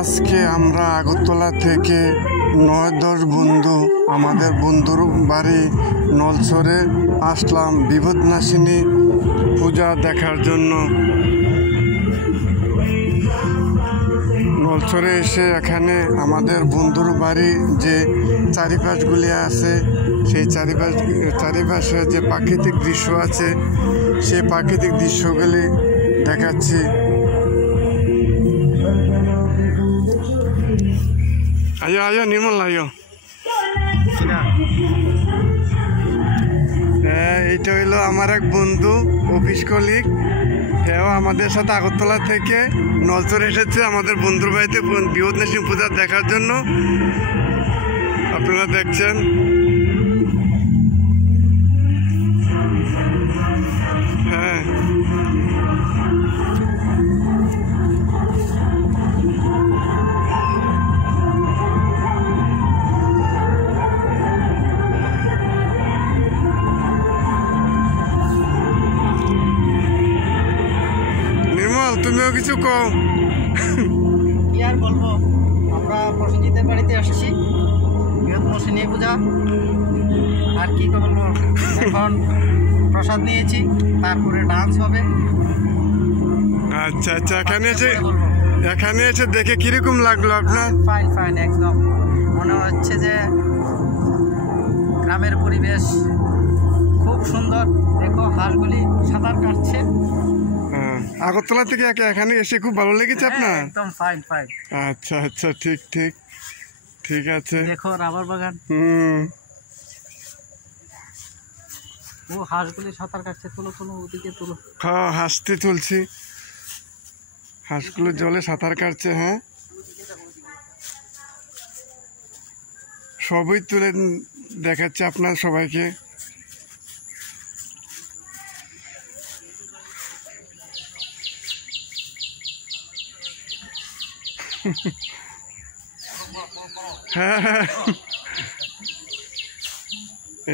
আজকে আমরা আগরতলা থেকে ৯-১০ বন্ধু আমাদের বন্ধুর বাড়ি নলছরে আসলাম বিপদনাশিনী পূজা দেখার জন্য। নলছরে এসে এখানে আমাদের বন্ধুর বাড়ি যে চারিপাশগুলি আছে সেই চারিপাশে যে প্রাকৃতিক দৃশ্য আছে সেই প্রাকৃতিক দৃশ্যগুলি দেখাচ্ছি। আয়ো আয়ো নির্মল আয়ো। হ্যাঁ, এইটা হইলো আমার এক বন্ধু অফিস কলিগ। হ্যাঁ, আমাদের সাথে আগরতলা থেকে নলছরে এসেছে আমাদের বন্ধুর বাড়িতে বিপদনাশিনী পূজা দেখার জন্য। আপনারা দেখছেন হ্যাঁ তুমিও কিছু কও। কি আর বলবো, আমরা প্রসেনজিতের বাড়িতে আসছি বিপদনাশিনী পূজা, আর কি বলবো। এখন প্রসাদ নিয়েছি, তারপরে ডান্স হবে। আচ্ছা আচ্ছা, এখানে এসে দেখে কিরকম লাগলো আপনার? ফাইন ফাইন, একদম মনে হচ্ছে যে গ্রামের পরিবেশ খুব সুন্দর। দেখো হাঁসগুলি সাঁতার কাটছে। আগরতলা থেকে এখানে এসে খুব ভালো লেগেছে আপনার? একদম ফাইন ফাইন। আচ্ছা আচ্ছা, ঠিক ঠিক ঠিক আছে। দেখো রাবার বাগান। ও হাঁসগুলি সাঁতার কাটছে। তুলো তুলো, ওদিকে তুলো। হ্যাঁ, হাসতে তুলছি। হাঁসগুলো জলে সাঁতার কাটছে। হ্যাঁ, সবই তুলে দেখাচ্ছে আপনার সবাইকে। হ্যাঁ,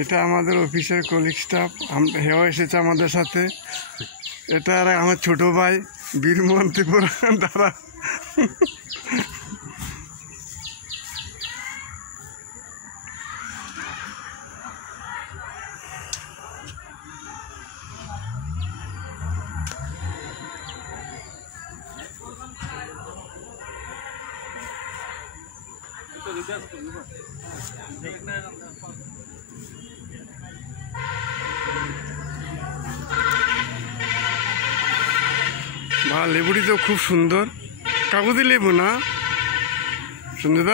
এটা আমাদের অফিসের কলিগ স্টাফ, হেও এসেছে আমাদের সাথে। এটা আর আমার ছোট ভাই বীরমোহন ত্রিপুরা দ্বারা। বা লেবুটি তো খুব সুন্দর, কাগজি লেবু না সুন্দর?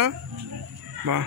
বাহ,